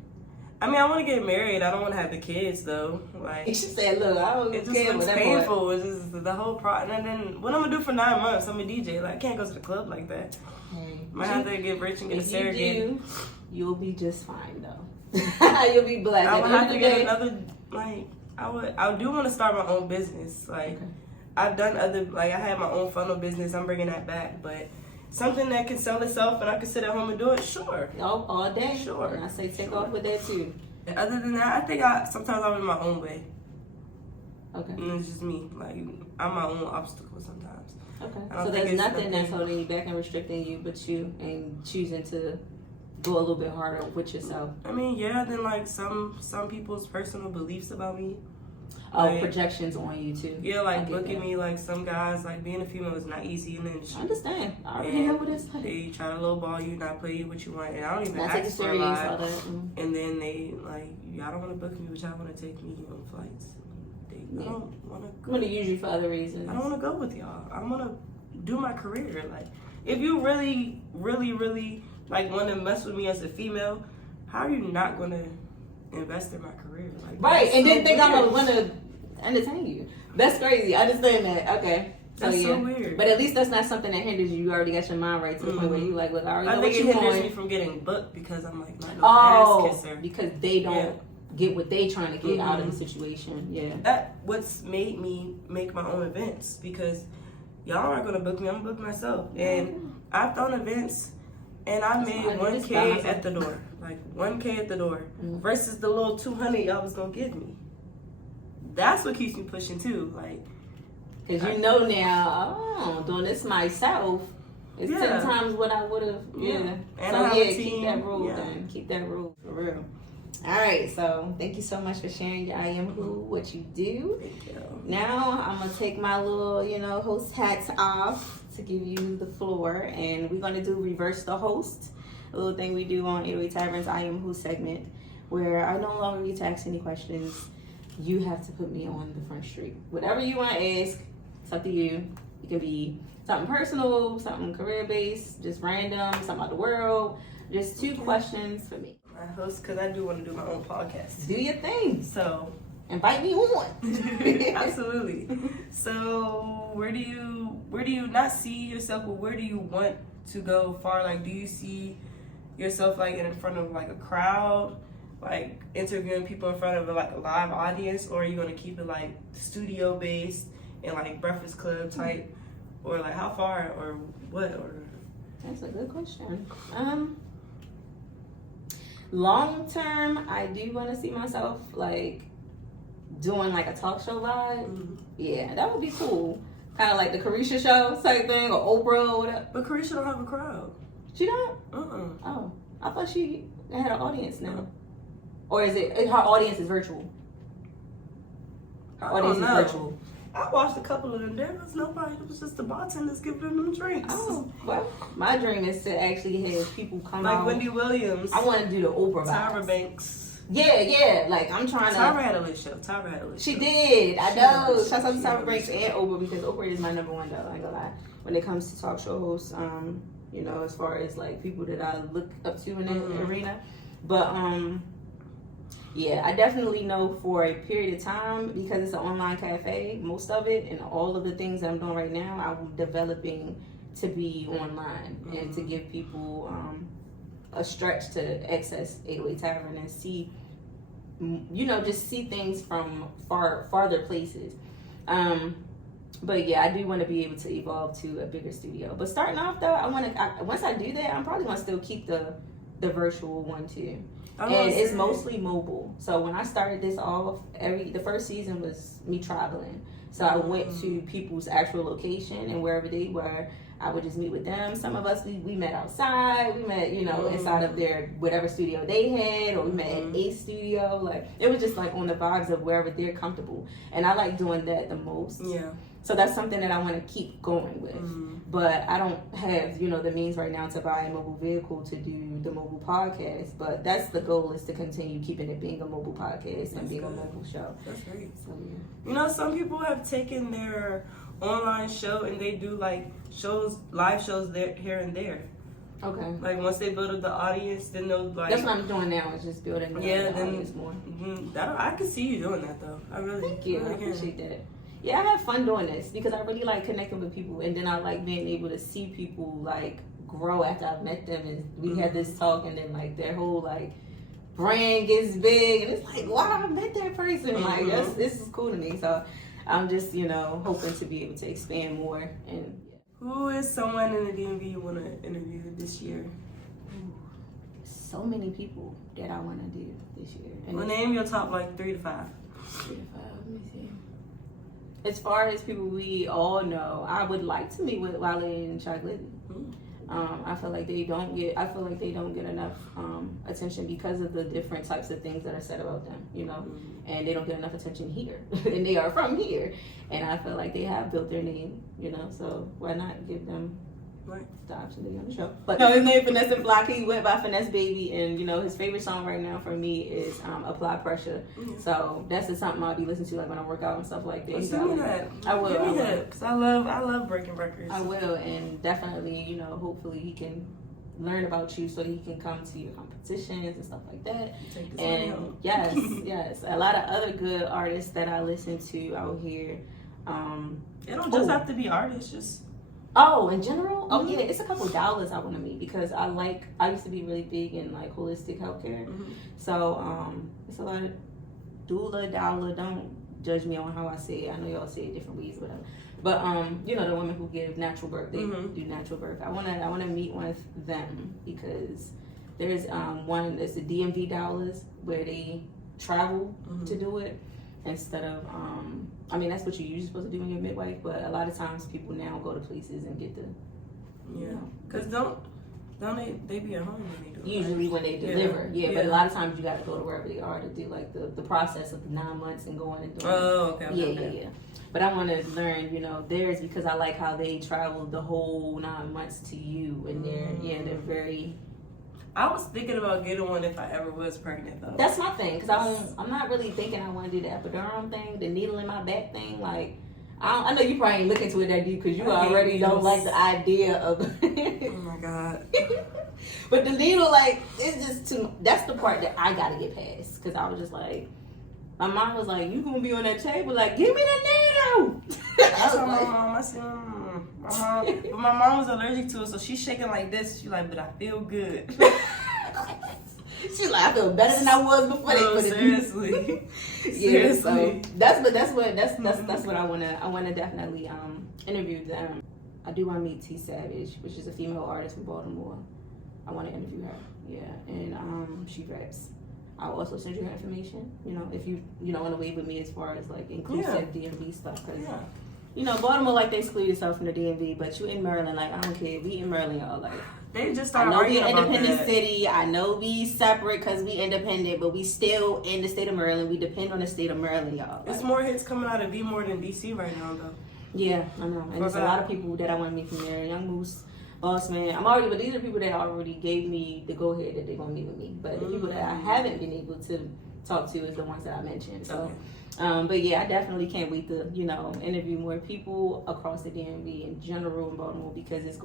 I mean, I want to get married. I don't want to have the kids though. Like she said, "Look, I don't it just care looks painful. It's just the whole process. And then what I'm gonna do for 9 months? I'm a DJ. Like I can't go to the club like that. Might have to get rich and get a surrogate. You'll be just fine though. You'll be blessed. I would have to get another like. I do want to start my own business. Like, I've done I had my own funnel business. I'm bringing that back. But something that can sell itself and I can sit at home and do it, sure. All day? Sure. And I say take off with that too. And other than that, I think sometimes I'm in my own way. Okay. And it's just me. Like, I'm my own obstacle sometimes. Okay. So there's nothing that's holding you back and restricting you but you and choosing to go a little bit harder with yourself. I mean, yeah, then like some people's personal beliefs about me. Like, projections on you too. Yeah, like look at me like some guys, like being a female is not easy in the industry. I understand. I already know what it's like. They try to lowball you, not play what you want, and I don't even not ask for a lot. And then they like, y'all don't want to book me, but y'all want to take me on flights. I don't want to. I'm gonna use you for other reasons. I don't want to go with y'all. I want to do my career. Like, if you really, really, really like want to mess with me as a female, how are you not going to invest in my career? Like, right, and then think I'm gonna want to entertain you. That's crazy. I understand that. Okay. That's so weird. But at least that's not something that hinders you. You already got your mind right to the point where you like, look, I already know what you want. I think it hinders me from getting booked because I'm like not no ass kisser. Because they don't get what they trying to get out of the situation. Yeah. That what's made me make my own events, because y'all aren't gonna book me, I'm gonna book myself. And I've done events and I made 1K at the door. Like 1K at the door versus the little 200 y'all was gonna give me. That's what keeps me pushing too. Like, cause you know now, oh, doing this myself is 10 times what I would have. Yeah. And so I have a team. keep that rule then. Keep that rule for real. All right, so thank you so much for sharing your I am who, what you do. Thank you. Now I'm gonna take my little, host hats off to give you the floor, and we're gonna do reverse the host, a little thing we do on 808 Tavern's I am who segment, where I no longer need to ask any questions. You have to put me on the front street. Whatever you want to ask, it's up to you. It can be something personal, something career based, just random, something out the world. Just 2 questions for me. I host because I do want to do my own podcast. Do your thing. So invite me on. Absolutely. So where do you not see yourself, but where do you want to go far? Like, do you see yourself like in front of like a crowd, like interviewing people in front of like a live audience, or are you gonna keep it like studio based and like Breakfast Club type, or like how far or what? Or that's a good question. Long term, I do want to see myself like doing like a talk show vibe. Yeah, that would be cool. Kind of like the Carisha show type thing, or Oprah or whatever. But Carisha don't have a crowd. She don't? Oh, I thought she had an audience now. Or is it her audience is virtual? Her audience is virtual. I watched a couple of them. There was nobody. It was just the bartenders giving them drinks. Oh, well, my dream is to actually have people come like out. Wendy Williams. I want to do the Oprah Tyra vibes. Banks. Yeah. Like, I'm trying Tyra had a lit show. Tyra had a lit show. She did. I know. Shout out to Ginger Briks and Oprah, because Oprah is my number one, though. I ain't gonna lie. When it comes to talk show hosts, as far as like people that I look up to in the arena. But yeah, I definitely know for a period of time, because it's an online cafe, most of it and all of the things that I'm doing right now, I'm developing to be online and to give people a stretch to access 808 Tavern and see, just see things from farther places. But yeah, I do want to be able to evolve to a bigger studio. But starting off though, once I do that, I'm probably gonna still keep the virtual one too. And it's mostly mobile. So when I started this off, the first season was me traveling. So I went to people's actual location, and wherever they were, I would just meet with them. Some of us, we met outside. We met, inside of their whatever studio they had, or we met at a studio. Like, it was just like on the vibes of wherever they're comfortable. And I like doing that the most. Yeah. So that's something that I want to keep going with. But I don't have, the means right now to buy a mobile vehicle to do the mobile podcast. But that's the goal, is to continue keeping it being a mobile podcast and being a mobile show. That's great. So, yeah. Some people have taken their online show and they do like live shows there, here and there. Okay. Like once they build up the audience, then they'll like. That's what I'm doing now, is just building the audience more. I can see you doing that though. I really. Thank you. I appreciate that. Yeah, I have fun doing this because I really like connecting with people, and then I like being able to see people like grow after I've met them, and we had this talk, and then like their whole like brand gets big, and it's like, wow, I met that person. Like this is cool to me. So I'm just hoping to be able to expand more. And who is someone in the DMV you want to interview this year? So many people that I want to do this year. And well, name your top like 3 to 5. 3 to 5. Let me see. As far as people we all know, I would like to meet with Wale and Chocolate. I feel like they don't get enough attention because of the different types of things that are said about them, and they don't get enough attention here, and they are from here, and I feel like they have built their name, so why not give them the option to be on the show? But no, his name Finesse and Block. He went by Finesse Baby, and his favorite song right now for me is Apply Pressure. So that's just something I'll be listening to like when I work out and stuff like that. Send me that. I will. Give me that, because I love breaking records. I will, and definitely, hopefully he can learn about you so that he can come to your competitions and stuff like that. And yes, a lot of other good artists that I listen to out here. It don't just have to be artists, just Oh, in general? Oh, yeah, it's a couple dollars I want to meet because I used to be really big in like holistic healthcare. So, it's a lot of doula, dollar. Don't judge me on how I say it. I know y'all say it different ways, whatever. But, you know, the women who give natural birth, they do natural birth. I want to meet one of them because there's one that's the DMV dollars where they travel to do it instead of, I mean, that's what you're usually supposed to do when you're a midwife, but a lot of times people now go to places and get the, because don't they be at home when they do it? Usually when they deliver, but a lot of times you got to go to wherever they are to do like the process of the 9 months and going and doing okay. But I want to learn, you know, theirs because I like how they travel the whole 9 months to you and they're very... I was thinking about getting one if I ever was pregnant, though. That's my thing, because I'm not really thinking I want to do the epidural thing, the needle in my back thing. Like, I know you probably ain't looking into it that deep because you already don't like the idea of oh, my God. But the needle, like, it's just too... That's the part that I got to get past because I was just like... My mom was like, you going to be on that table, like, give me the needle! I told my mom, I said, but my mom was allergic to it, so she's shaking like this. She's like, but I feel good. She's like, I feel better than I was before they put it. Seriously. So that's what I wanna definitely interview them. I do want to meet T Savage, which is a female artist from Baltimore. I want to interview her. Yeah, and she raps. I'll also send you her information. You know, if you want to wait with me as far as like inclusive DMV stuff, because you know Baltimore like they exclude yourself from the DMV, but you in Maryland, like I don't care. We in Maryland, y'all like. They just I started know we arguing about independent that. city. I know we separate because we independent, but we still in the state of Maryland. We depend on the state of Maryland, y'all. There's more hits coming out of D more than DC right now, though. Yeah, I know. And there's a lot of people that I want to meet from there. Young Moose, Boss Man. But these are people that already gave me the go ahead that they're gonna meet with me. But the people that I haven't been able to talk to is the ones that I mentioned. So, but yeah, I definitely can't wait to interview more people across the DMV in general in Baltimore because it's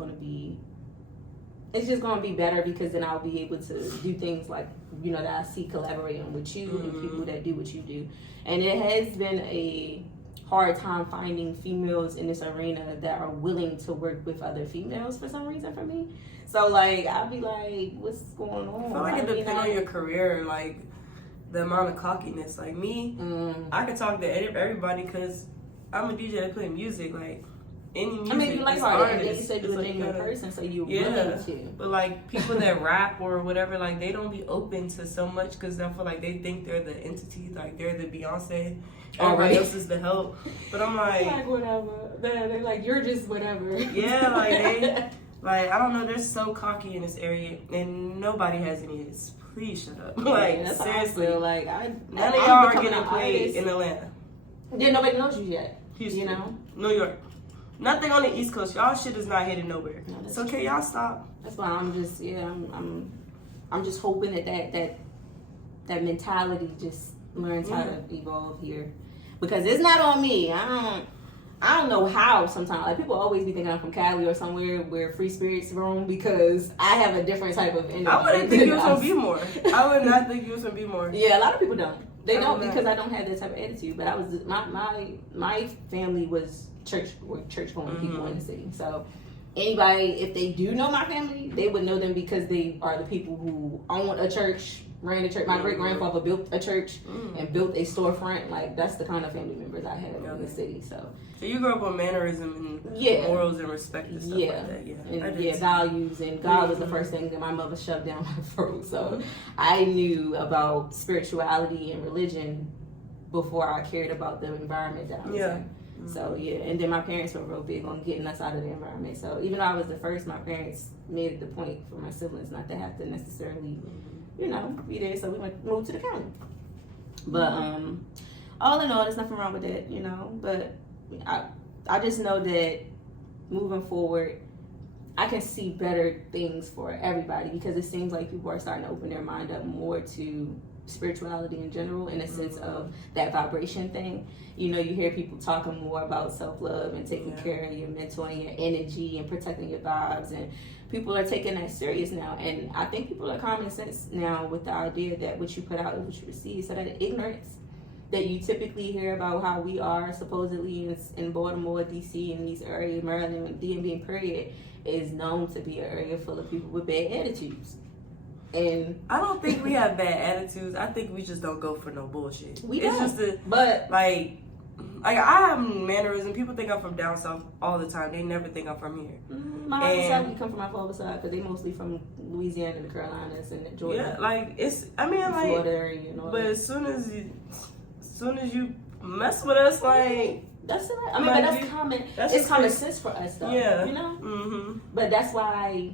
just gonna be better because then I'll be able to do things like that I see collaborating with you and people that do what you do. And it has been a hard time finding females in this arena that are willing to work with other females for some reason for me. So like I'll be like, what's going on? I feel like it depends on your career, like the amount of cockiness. Like me, I can talk to everybody because I'm a DJ that play music. Like any music, I mean, you like hard. And you said you're a genuine person, so you're willing to. But like people that rap or whatever, like they don't be open to so much because I feel like they think they're the entity, like they're the Beyonce. Everybody else is the help. But I'm like whatever. They're like, you're just whatever. Yeah, like they, like I don't know. They're so cocky in this area, and nobody has any hits. Please shut up. Like that's seriously, like none of y'all are getting played in Atlanta. Yeah, nobody knows you yet. Houston, New York. Nothing on the East Coast. Y'all shit is not headed nowhere. No, so can y'all stop? That's why I'm just I'm just hoping that mentality just learns how to evolve here, because it's not on me. I don't know how sometimes. Like people always be thinking I'm from Cali or somewhere where free spirits roam because I have a different type of energy. I wouldn't think you was gonna be more. I would not think you was gonna be more. Yeah, a lot of people don't. They don't because I don't have that type of attitude. But I was my family was church going people in the city. So anybody, if they do know my family, they would know them because they are the people who own a church, ran a church. My great grandfather built a church and built a storefront. Like that's the kind of family members I have in the city. So you grew up on mannerism and morals and respect and stuff like that. And values, and God was the first thing that my mother shoved down my throat. So I knew about spirituality and religion before I cared about the environment that I was in. So and then my parents were real big on getting us out of the environment. So even though I was the first, my parents made it the point for my siblings not to have to necessarily, be there. So we moved to the county. But all in all, there's nothing wrong with that, But I just know that moving forward, I can see better things for everybody because it seems like people are starting to open their mind up more to spirituality in general, in a sense of that vibration thing. You hear people talking more about self-love and taking care of your mental and your energy and protecting your vibes, and people are taking that serious now. And I think people are common sense now with the idea that what you put out is what you receive. So that ignorance that you typically hear about how we are supposedly in Baltimore, DC, and these areas, Maryland, DMV, period, is known to be an area full of people with bad attitudes. And I don't think we have bad attitudes. I think we just don't go for no bullshit. We it's don't. just But like I have mannerism. People think I'm from down south all the time. They never think I'm from here. my other side, we come from my father's side because they mostly from Louisiana, the Carolinas, and Georgia. Yeah, like it's. I mean, like Florida area and all but that. as soon as you mess with us, like That's it. I mean, but that's common. It's common sense for us, though. Yeah. You know. Mm-hmm. But that's why,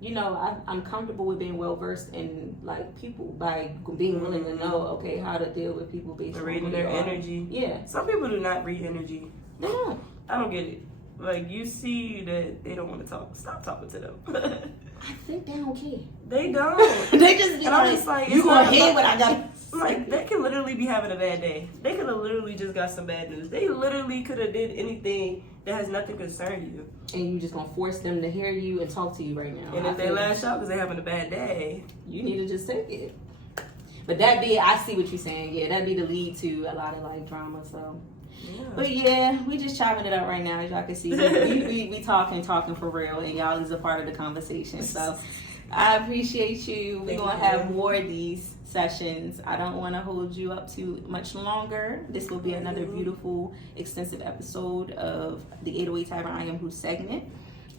you know, I'm comfortable with being well versed in like people by being willing to know, okay, how to deal with people based on Reading who their they are. energy. Yeah. Some people do not read energy. They don't. I don't get it. Like you see that they don't want to talk. Stop talking to them. I think they don't care. They don't. They just be And I'm just like, you it's gonna not hear about- what I got. Like they could literally be having a bad day. They could have literally just got some bad news. They literally could have did anything that has nothing concern you. And you just gonna force them to hear you and talk to you right now. And if they lash out because they're having a bad day, you need to just take it. But that be, I see what you're saying. Yeah, that be the lead to a lot of like drama. So. yeah. But yeah, we just chopping it up right now, as y'all can see. We talking for real, and y'all is a part of the conversation. So I appreciate you. We're gonna have more of these sessions. I don't want to hold you up too much longer. This will be another beautiful, extensive episode of the 808 Tavern I Am Who segment.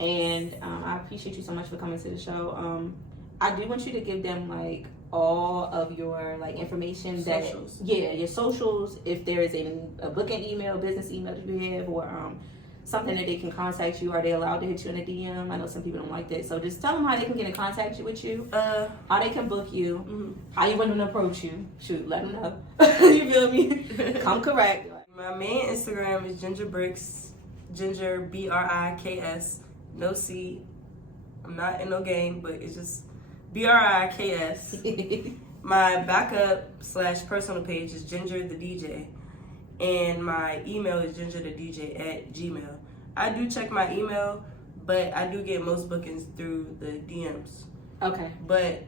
And I appreciate you so much for coming to the show. I do want you to give them like all of your like information Socials. Your socials, if there is a booking email, business email that you have, or something that they can contact you. Are they allowed to hit you in a DM? I know some people don't like that, so just tell them how they can get in contact with you, how they can book you, how you want them to approach you. Shoot, let them know. You feel me? Come correct. My main Instagram is Ginger Briks, Ginger Briks, no C. I'm not in no game, but it's just Briks. My backup / personal page is Ginger the DJ, and my email is gingerthedj@gmail. I do check my email, but I do get most bookings through the DMs. Okay. But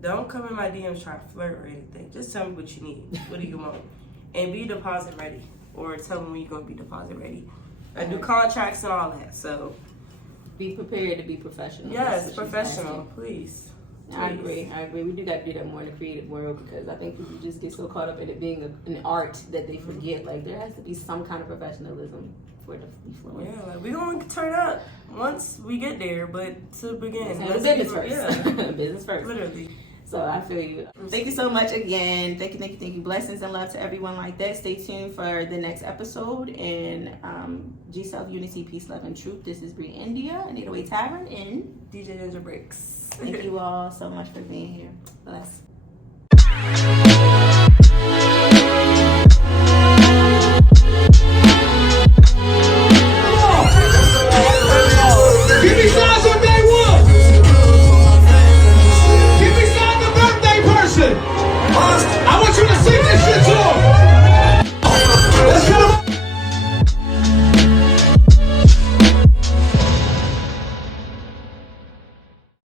don't come in my DMs trying to flirt or anything. Just tell me what you need. What do you want? And be deposit ready, or tell me when you're gonna be deposit ready. I do contracts and all that, so be prepared to be professional. yes, professional, please. I agree. We do got to do that more in the creative world, because I think people just get so caught up in it being an art that they forget like there has to be some kind of professionalism for it to be fluent. Yeah, like we're gonna turn up once we get there, but to begin, Business first. Yeah, Business first. literally. So I feel you. Thank you so much again. Thank you. Blessings and love to everyone like that. Stay tuned for the next episode. And G Self Unity, Peace, Love, and Truth. This is Bree India and 808 Tavern and DJ Ginger Briks. thank you all so much for being here. Bless.